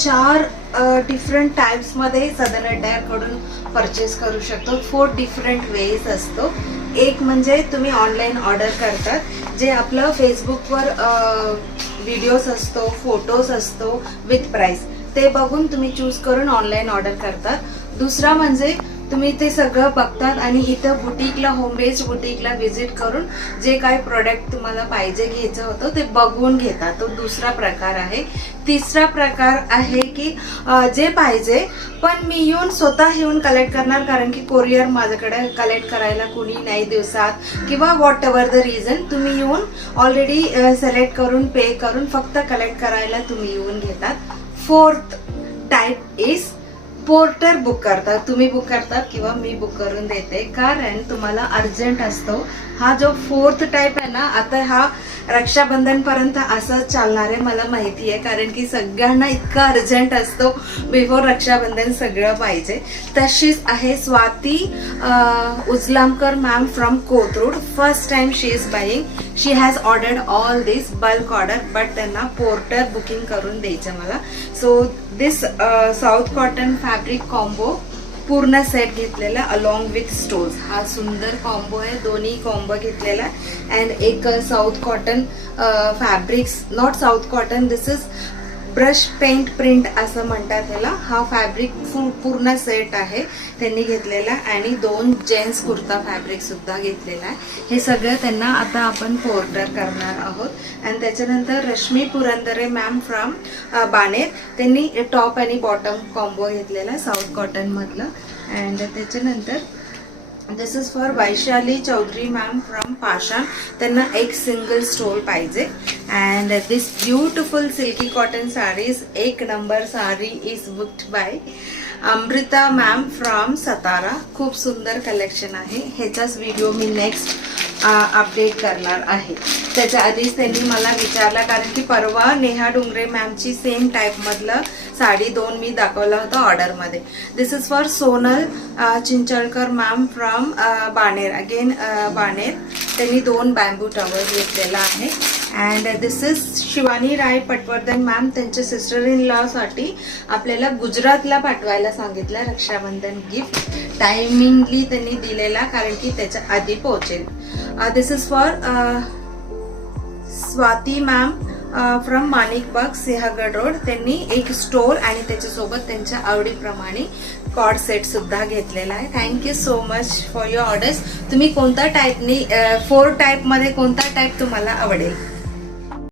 4 different टाइप्समध्ये सदन अटायरकडून purchase करू शकतो. 4 different ways असतो. एक म्हणजे तुम्ही ऑनलाईन ऑर्डर करतात, जे आपलं फेसबुकवर व्हिडिओज असतो, फोटोज असतो विथ प्राइस, ते बघून तुम्ही चूज करून ऑनलाईन ऑर्डर करतात. दुसरा म्हणजे तुम्ही ते सगळं बघतात आणि इथं बुटीकला, होम बेस्ड बुटीकला व्हिजिट करून जे काही प्रोडक्ट तुम्हाला पाहिजे घ्यायचं होतं ते बघून घेतात. तो दुसरा प्रकार आहे. तिसरा प्रकार आहे की जे पाहिजे पण मी येऊन स्वतः येऊन कलेक्ट करणार, कारण की कोरियर माझ्याकडे कलेक्ट करायला कुणी नाही दिवसात किंवा वॉट एव्हर द रिझन, तुम्ही येऊन ऑलरेडी सिलेक्ट करून पे करून फक्त कलेक्ट करायला तुम्ही येऊन घेतात. 4th type is porter book करतात. तुम्ही बुक करतात किंवा मी बुक करून देते, कारण तुम्हाला अर्जंट असतो. हा जो 4th टाइप आहे ना, आता हा रक्षाबंधन पर्यंत असंच चालणार आहे, मला माहिती आहे, कारण की सगळ्यांना इतका अर्जंट असतो बिफोर रक्षाबंधन सगळं पाहिजे. तशीच आहे Swati Ujlamkar ma'am from Kothrud. First time she is buying. She has ordered all this bulk order, but त्यांना पोर्टर बुकिंग करून द्यायचं मला. So this south cotton fabric combo पूर्ण सेट घेतलेला अलॉंग विथ स्टोन्स. हा सुंदर कॉम्बो आहे, दोन्ही कॉम्बो घेतलेला. अँड एक south cotton fabrics, not south cotton, this is brush paint print असं म्हणतात त्याला. हा फॅब्रिक पूर्ण सेट आहे त्यांनी घेतलेला. आणि 2 जेंट्स कुर्ता फॅब्रिक सुद्धा घेतलेला आहे. हे सगळं त्यांना आता आपण पोर्टर करणार आहोत. आणि त्याच्यानंतर रश्मी पुरंदरे मॅम फ्रॉम बाणेर, त्यांनी टॉप आणि बॉटम कॉम्बो घेतलेला साऊथ कॉटन मधलं. अँड त्याच्यानंतर this is for Vaishali Chaudhari ma'am from Pashan, त्यांना एक सिंगल स्टोल पाहिजे. And this beautiful silky cotton saris, एक number sari is booked by Amruta ma'am from Satara. खूप सुंदर कलेक्शन आहे. ह्याचाच व्हिडिओ मी नेक्स्ट अपडेट करणार आहे. त्याच्या आधीच त्यांनी मला विचारला, कारण की परवा नेहा डुंगरे मॅमची सेम टाईपमधलं साडी 2 मी दाखवला होता ऑर्डरमध्ये. This is for Sonal Chinchalkar ma'am from Baner, again Baner. त्यांनी 2 बॅम्बू टॉवर घेतलेला आहे. And this is Shivani Rai Patwardhan ma'am, त्यांच्या सिस्टर इन लॉ साठी आपल्याला गुजरातला पाठवायला सांगितलं रक्षाबंधन गिफ्ट. टायमिंगली त्यांनी दिलेला, कारण की त्याच्या आधी पोहोचेल. This is for Swati ma'am from Manikbag Sinhagad road. त्यांनी एक स्टोल आणि त्याच्यासोबत त्यांच्या आवडीप्रमाणे कॉर्ड सेट सुद्धा घेतलेला आहे. Thank you so much for your orders. तुम्ही कोणता टाईपनी 4 टाईपमध्ये कोणता टाईप तुम्हाला आवडेल?